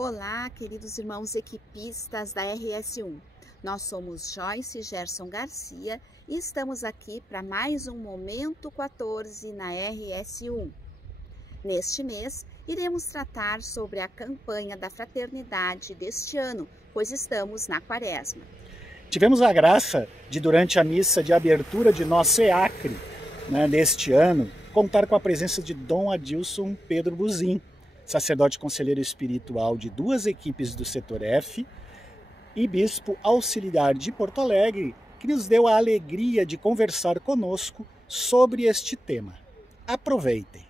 Olá, queridos irmãos equipistas da RS1. Nós somos Joyce e Gerson Garcia e estamos aqui para mais um Momento 14 na RS1. Neste mês, iremos tratar sobre a campanha da fraternidade deste ano, pois estamos na Quaresma. Tivemos a graça de, durante a missa de abertura de nosso EACRE, deste ano, contar com a presença de Dom Adilson Pedro Buzin, sacerdote conselheiro espiritual de duas equipes do setor F e bispo auxiliar de Porto Alegre, que nos deu a alegria de conversar conosco sobre este tema. Aproveitem!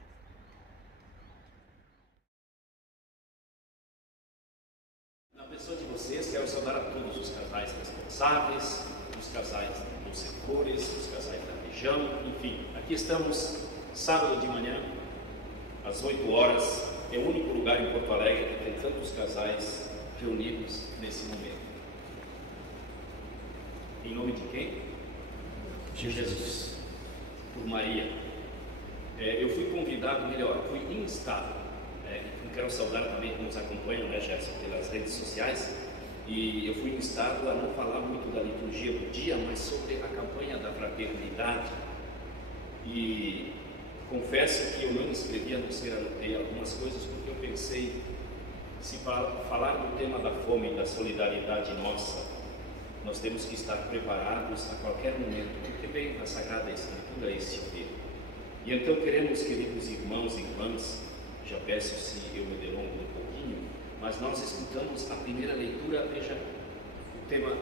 Na pessoa de vocês, quero saudar a todos os casais responsáveis, os casais dos setores, os casais da região, enfim. Aqui estamos, sábado de manhã, às 8 horas, é o único lugar em Porto Alegre que tem tantos casais reunidos nesse momento. Em nome de quem? De Jesus. Por Maria. Eu fui convidado, fui instado. Quero saudar também que nos acompanham, Gerson, pelas redes sociais. E eu fui instado a não falar muito da liturgia do dia, mas sobre a campanha da fraternidade. E confesso que eu não escrevi, a não ser anotei algumas coisas, porque eu pensei, se falar do tema da fome e da solidariedade nossa, nós temos que estar preparados a qualquer momento, porque vem na Sagrada Escritura este tema. E então queremos, queridos irmãos e irmãs, já peço se eu me delongo um pouquinho, mas nós escutamos a primeira leitura, veja o tema: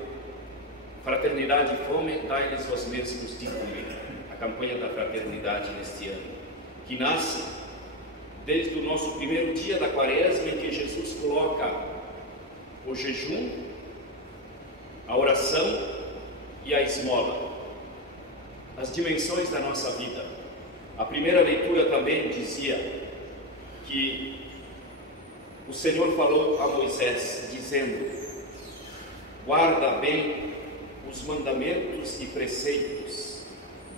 fraternidade e fome, dai-lhes vós mesmos de comer. A campanha da fraternidade neste ano, que nasce desde o nosso primeiro dia da Quaresma, em que Jesus coloca o jejum, a oração e a esmola, as dimensões da nossa vida. A primeira leitura também dizia que o Senhor falou a Moisés, dizendo: guarda bem os mandamentos e preceitos,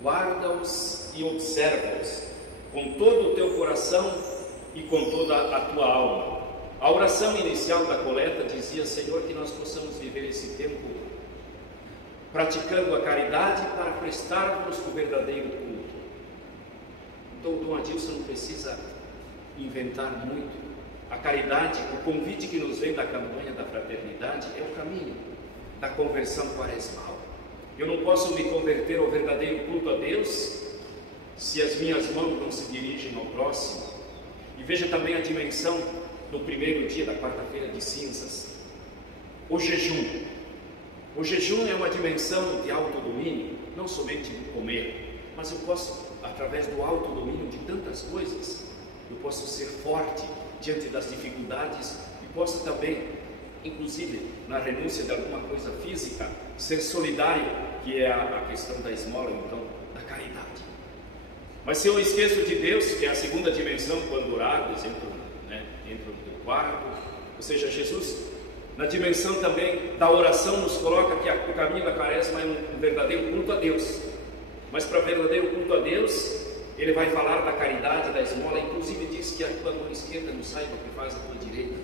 guarda-os e observa-os com todo o teu coração e com toda a tua alma. A oração inicial da coleta dizia: Senhor, que nós possamos viver esse tempo praticando a caridade para prestarmos o verdadeiro culto. Então o Dom Adilson não precisa inventar muito. A caridade, o convite que nos vem da campanha da fraternidade é o caminho da conversão quaresmal. Eu não posso me converter ao verdadeiro culto a Deus se as minhas mãos não se dirigem ao próximo. E veja também a dimensão do primeiro dia da quarta-feira de cinzas, o jejum. O jejum é uma dimensão de autodomínio, não somente do comer, mas eu posso, através do autodomínio de tantas coisas, eu posso ser forte diante das dificuldades e posso também, inclusive na renúncia de alguma coisa física, ser solidário, que é a questão da esmola, então, da caridade. Mas se eu esqueço de Deus, que é a segunda dimensão, quando orar, por exemplo, dentro do quarto, ou seja, Jesus, na dimensão também da oração, nos coloca que o caminho da Quaresma é um verdadeiro culto a Deus. Mas para verdadeiro culto a Deus, ele vai falar da caridade, da esmola, inclusive diz que a tua mão esquerda não saiba o que faz a tua direita,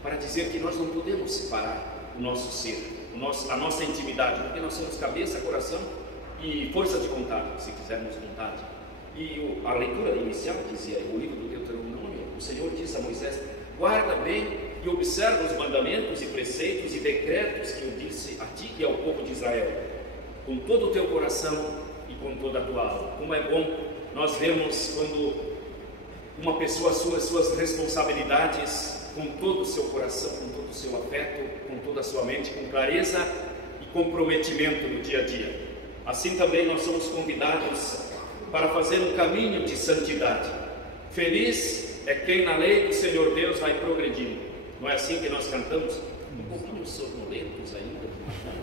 para dizer que nós não podemos separar o nosso ser, a nossa intimidade, porque nós somos cabeça, coração e força de vontade, se quisermos vontade. E a leitura inicial dizia, o livro do Deuteronômio, o Senhor diz a Moisés: guarda bem e observa os mandamentos e preceitos e decretos que eu disse a ti e ao povo de Israel, com todo o teu coração e com toda a tua alma. Como é bom nós vemos quando uma pessoa assume as suas responsabilidades com todo o seu coração, com todo o seu afeto, com toda a sua mente, com clareza e comprometimento no dia a dia. Assim também nós somos convidados para fazer um caminho de santidade. Feliz é quem na lei do Senhor Deus vai progredindo. Não é assim que nós cantamos? Um pouquinho sonolentos ainda,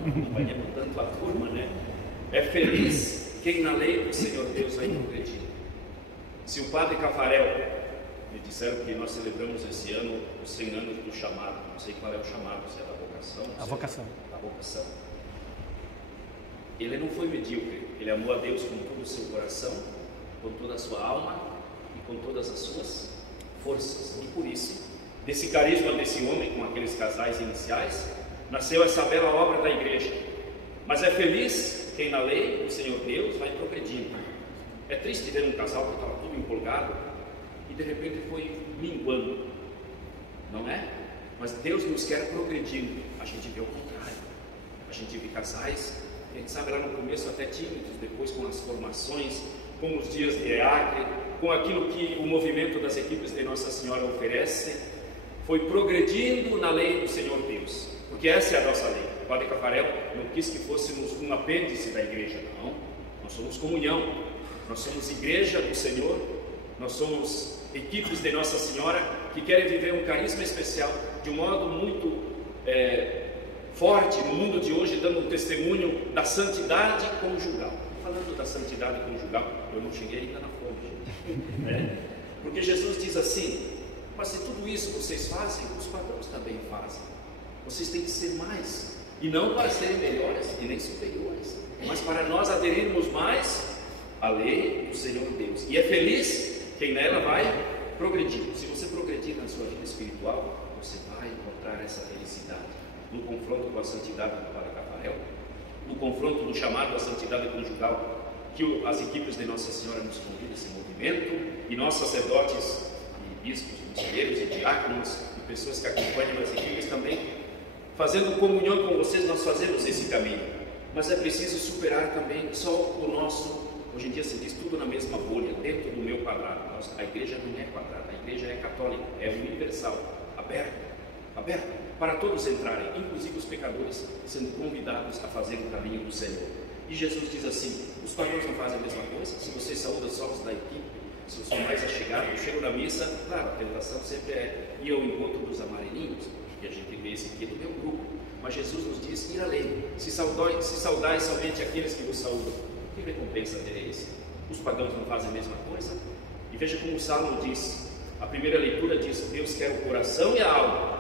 acompanhando tanto a turma, É feliz quem na lei do Senhor Deus vai progredindo. Se o padre Cafarel, me disseram que nós celebramos esse ano os 100 anos do chamado, não sei qual é o chamado, se é da vocação. A vocação. A vocação. Ele não foi medíocre, ele amou a Deus com todo o seu coração, com toda a sua alma e com todas as suas forças. E por isso desse carisma desse homem com aqueles casais iniciais, nasceu essa bela obra da igreja. Mas é feliz quem na lei do Senhor Deus vai progredindo. É triste ver um casal que estava tudo empolgado e de repente foi minguando, não é? Mas Deus nos quer progredindo. A gente vê o contrário. A gente vê casais, a gente sabe lá no começo até tímidos, depois com as formações, com os dias de EACRE, com aquilo que o movimento das equipes de Nossa Senhora oferece, foi progredindo na lei do Senhor Deus, porque essa é a nossa lei. O Padre Cafarel não quis que fôssemos um apêndice da igreja, não. Nós somos comunhão, nós somos igreja do Senhor, nós somos equipes de Nossa Senhora que querem viver um carisma especial, de um modo muito forte no mundo de hoje, dando um testemunho da santidade conjugal. Falando da santidade conjugal, eu não cheguei ainda na fonte, né? Porque Jesus diz assim: mas se tudo isso vocês fazem, os pagãos também fazem. Vocês têm que ser mais, e não para serem melhores e nem superiores, mas para nós aderirmos mais à lei do Senhor Deus. E é feliz quem nela vai progredir. Se você progredir na sua vida espiritual, você vai encontrar essa felicidade no confronto com a santidade do Padre Cafarel, no confronto do chamado à santidade conjugal que as equipes de Nossa Senhora nos convidam a esse movimento, e nós sacerdotes e bispos, conselheiros e diáconos e pessoas que acompanham as equipes também, fazendo comunhão com vocês, nós fazemos esse caminho. Mas é preciso superar também só o nosso, hoje em dia se diz tudo na mesma bolha, dentro do meu quadrado. A igreja não é quadrada, a igreja é católica, é universal, aberta, para todos entrarem, inclusive os pecadores, sendo convidados a fazer o caminho do Senhor. E Jesus diz assim: os pagãos não fazem a mesma coisa? Se vocês saúdam só os da equipe, se os são mais achegados, eu chego na missa, claro, a tentação sempre é ir ao encontro dos amarelinhos, que a gente vê esse aqui do meu grupo, mas Jesus nos diz: ir além, se saudais somente aqueles que vos saúdam, que recompensa tereis? Os pagãos não fazem a mesma coisa? E veja como o Salmo diz, a primeira leitura diz: Deus quer o coração e a alma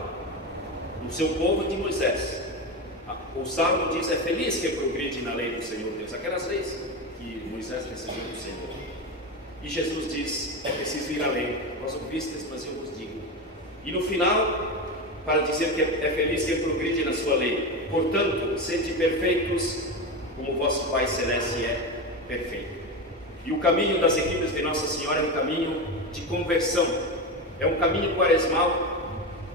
do seu povo de Moisés. O Salmo diz: é feliz quem progride na lei do Senhor Deus, aquelas leis que Moisés recebeu do Senhor. E Jesus diz: é preciso ir além, vós ouvistes, mas eu vos digo. E no final, para dizer que é feliz quem progride na sua lei, portanto, sede perfeitos como vosso Pai Celeste é perfeito. E o caminho das equipes de Nossa Senhora é um caminho de conversão, é um caminho quaresmal,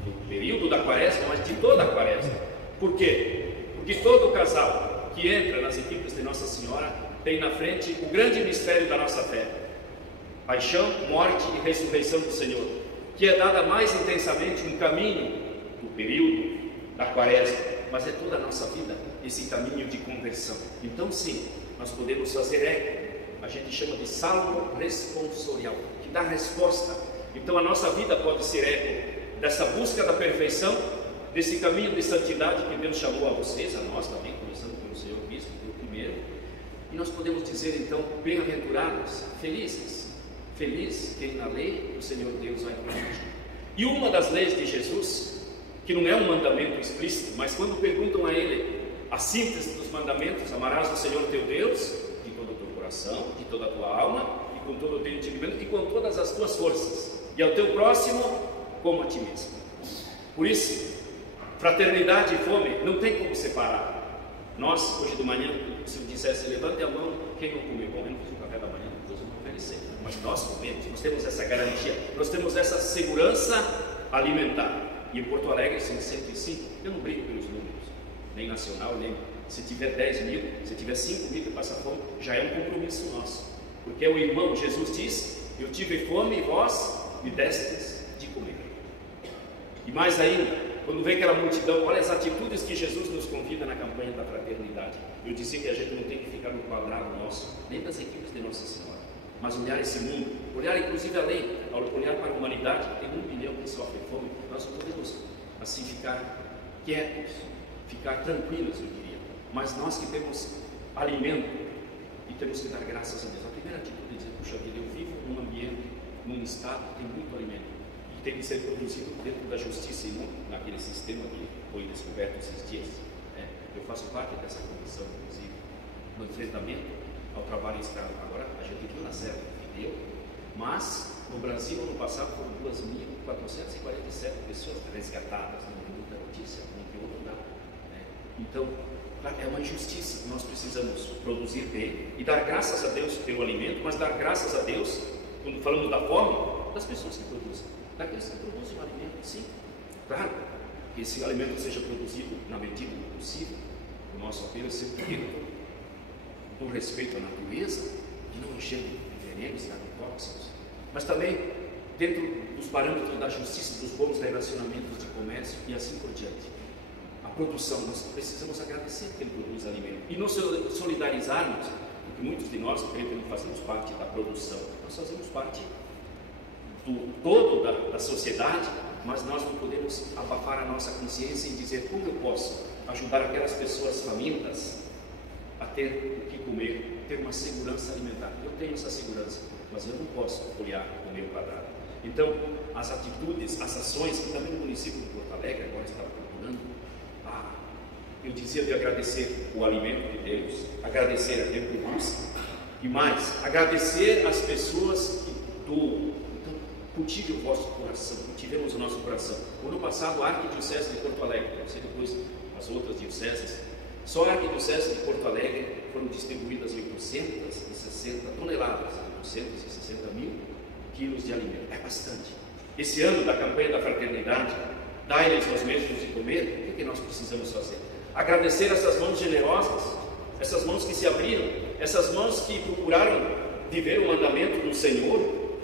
do período da quaresma, mas de toda a quaresma. Por quê? Porque todo casal que entra nas equipes de Nossa Senhora tem na frente o grande mistério da nossa fé: paixão, morte e ressurreição do Senhor, que é dada mais intensamente um caminho do período da quaresma, mas é toda a nossa vida esse caminho de conversão. Então sim, nós podemos fazer eco, a gente chama de salmo responsorial, que dá resposta. Então a nossa vida pode ser eco dessa busca da perfeição, desse caminho de santidade que Deus chamou a vocês, a nós também, começando pelo Senhor Bispo, pelo primeiro. E nós podemos dizer então: bem-aventurados, felizes, feliz quem na lei do Senhor Deus vai progredir. E uma das leis de Jesus, que não é um mandamento explícito, mas quando perguntam a ele a síntese dos mandamentos: amarás o Senhor teu Deus de todo o teu coração, de toda a tua alma, e com todo o teu entendimento, e com todas as tuas forças, e ao teu próximo como a ti mesmo. Por isso, fraternidade e fome não tem como separar. Nós, hoje de manhã, se eu dissesse: levante a mão quem não comeu, bom, eu não fiz o café da manhã, depois eu não oferecer, mas nós comemos, nós temos essa garantia, nós temos essa segurança alimentar. E em Porto Alegre são 105, eu não brigo pelos números, nem nacional, nem se tiver 10 mil, se tiver 5 mil que passa fome, já é um compromisso nosso, porque é o irmão. Jesus diz: eu tive fome e vós me destes de comer. E mais ainda, quando vem aquela multidão, olha as atitudes que Jesus nos convida na campanha da fraternidade. Eu disse que a gente não tem que ficar no quadrado nosso, nem das equipes de Nossa Senhora, mas olhar esse mundo, olhar inclusive além, olhar para a humanidade, que tem 1 bilhão que sofre fome. Nós não podemos assim ficar quietos, ficar tranquilos, eu diria, mas nós que temos alimento e temos que dar graças a Deus. A primeira atitude é dizer: puxa vida, eu vivo num ambiente, num estado que tem muito alimento, tem que ser produzido dentro da justiça e não naquele sistema que foi descoberto esses dias. Eu faço parte dessa comissão, inclusive, no enfrentamento ao trabalho escravo. Agora, a gente viu na serra, fideu, mas no Brasil, ano passado, foram 2.447 pessoas resgatadas, não tem muita notícia, não tem outro dado. Né? Então, claro, é uma injustiça. Nós precisamos produzir bem e dar graças a Deus pelo alimento, mas dar graças a Deus, quando falamos da fome, das pessoas que produzem. Daqueles que produzem o alimento, sim. Claro, que esse alimento seja produzido na medida do possível. O nosso apelo é sempre com respeito à natureza, e não enchendo de venenos e agrotóxicos, mas também dentro dos parâmetros da justiça, dos bons relacionamentos de comércio e assim por diante. A produção, nós precisamos agradecer que ele produz alimento e nos solidarizarmos, porque muitos de nós, creio que não fazemos parte da produção, nós fazemos parte do todo da sociedade, mas nós não podemos abafar a nossa consciência e dizer como eu posso ajudar aquelas pessoas famintas a ter o que comer, ter uma segurança alimentar. Eu tenho essa segurança, mas eu não posso olhar o meu quadrado. Então, as atitudes, as ações, que também o município de Porto Alegre agora está procurando, eu dizia de agradecer o alimento de Deus, agradecer a quem produz, e mais, agradecer as pessoas que doam. Então, cultive o vosso coração, cultivemos o nosso coração. O ano passado, a Arquidiocese de Porto Alegre, não sei depois as outras dioceses, só a Arquidiocese de Porto Alegre foram distribuídas 860 toneladas, 860 mil quilos de alimento. É bastante. Esse ano da campanha da fraternidade, dai-lhes aos mesmos de comer, o que nós precisamos fazer? Agradecer essas mãos generosas, essas mãos que se abriram, essas mãos que procuraram viver o mandamento do Senhor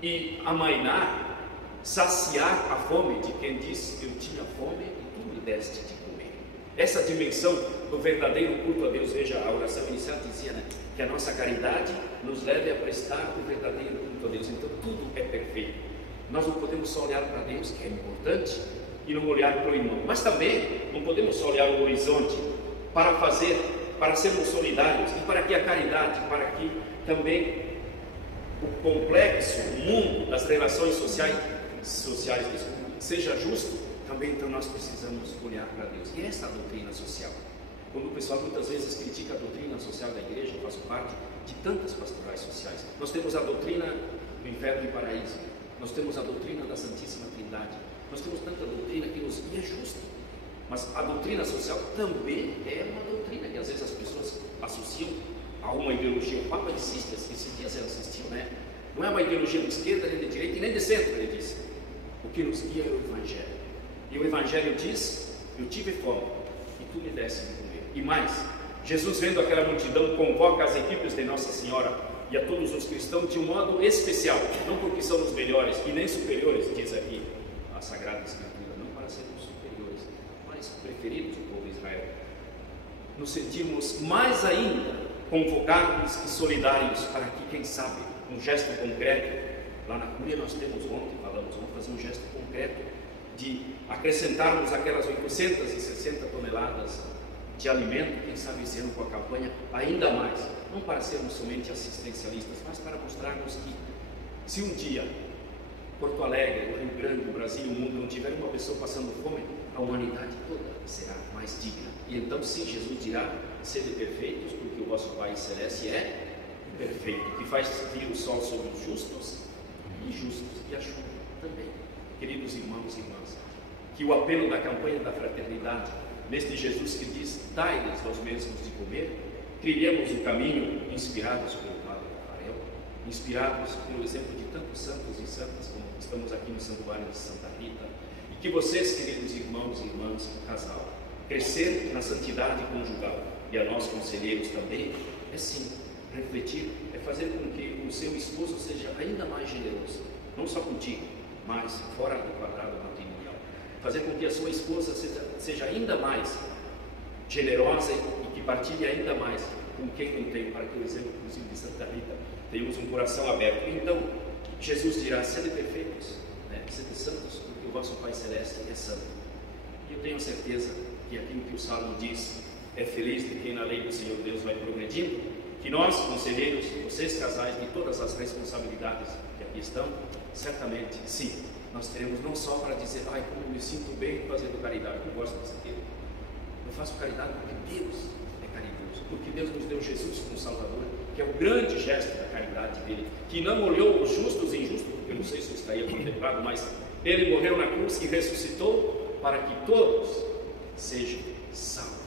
e amainar, saciar a fome de quem disse: eu tinha fome e tu me deste de comer. Essa dimensão do verdadeiro culto a Deus, veja, a oração inicial dizia, né, que a nossa caridade nos leve a prestar o verdadeiro culto a Deus. Então tudo é perfeito. Nós não podemos só olhar para Deus, que é importante, e não olhar para o irmão, mas também não podemos só olhar o horizonte para sermos solidários e para que a caridade, para que também o complexo, o mundo das relações sociais seja justo. Também então nós precisamos olhar para Deus. E esta é a doutrina social. Quando o pessoal muitas vezes critica a doutrina social da igreja, eu faço parte de tantas pastorais sociais. Nós temos a doutrina do inferno e paraíso, nós temos a doutrina da Santíssima Trindade, nós temos tanta doutrina que nos guia justo. Mas a doutrina social também é uma doutrina que às vezes as pessoas associam a uma ideologia. O Papa insiste, esses dias ele assistiu, né? Não é uma ideologia de esquerda, nem de direita e nem de centro, ele disse. O que nos guia é o Evangelho. E o Evangelho diz: eu tive fome e tu me deste de comer. E mais, Jesus, vendo aquela multidão, convoca as equipes de Nossa Senhora e a todos os cristãos de um modo especial, não porque são os melhores e nem superiores, diz aqui a Sagrada Escritura, não para sermos superiores, mas preferidos do povo de Israel. Nos sentimos mais ainda convocados e solidários para que, quem sabe, um gesto concreto, lá na Cúria nós temos ontem, falamos, vamos fazer um gesto concreto de acrescentarmos aquelas 860 toneladas de alimento, quem sabe esse ano com a campanha, ainda mais, não para sermos somente assistencialistas, mas para mostrarmos que se um dia Porto Alegre, o Rio Grande, o Brasil, o mundo não tiver uma pessoa passando fome, a humanidade toda será mais digna. E então sim, Jesus dirá: sede perfeitos, porque o vosso Pai Celeste é perfeito, que faz vir o sol sobre os justos e injustos, e a chuva também. Queridos irmãos e irmãs, que o apelo da campanha da fraternidade, neste Jesus que diz: dai-lhes aos mesmos de comer, trilhemos o caminho inspirados pelo Padre Rafael, inspirados pelo exemplo de tantos santos e santas, como estamos aqui no Santuário de Santa Rita, e que vocês, queridos irmãos e irmãs, casal, crescer na santidade conjugal, e a nós conselheiros também, é sim, refletir, é fazer com que o seu esposo seja ainda mais generoso, não só contigo, mas fora do quadrado matrimonial. Fazer com que a sua esposa seja ainda mais generosa e que partilhe ainda mais com quem não tem, para que o exemplo, inclusive, de Santa Rita, tenhamos um coração aberto. Então, Jesus dirá: sede perfeitos, né? Sede santos, porque o vosso Pai Celeste é santo. E eu tenho certeza que aquilo que o Salmo diz é feliz de quem na lei do Senhor Deus vai progredindo, que nós, conselheiros, vocês casais, de todas as responsabilidades que aqui estão, certamente, sim, nós teremos não só para dizer: ai, como eu me sinto bem fazendo caridade, eu gosto desse termo. Eu faço caridade porque Deus é caridoso, porque Deus nos deu Jesus como Salvador, que é o grande gesto da caridade dele, que não olhou os justos e injustos, porque eu não sei se eu estaria contemplado, mas ele morreu na cruz e ressuscitou para que todos sejam salvos.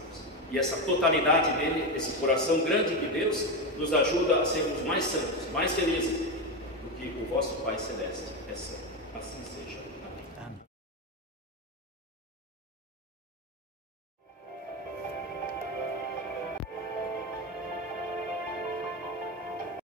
E essa totalidade dele, esse coração grande de Deus, nos ajuda a sermos mais santos, mais felizes do que o vosso Pai Celeste é santo. Assim seja.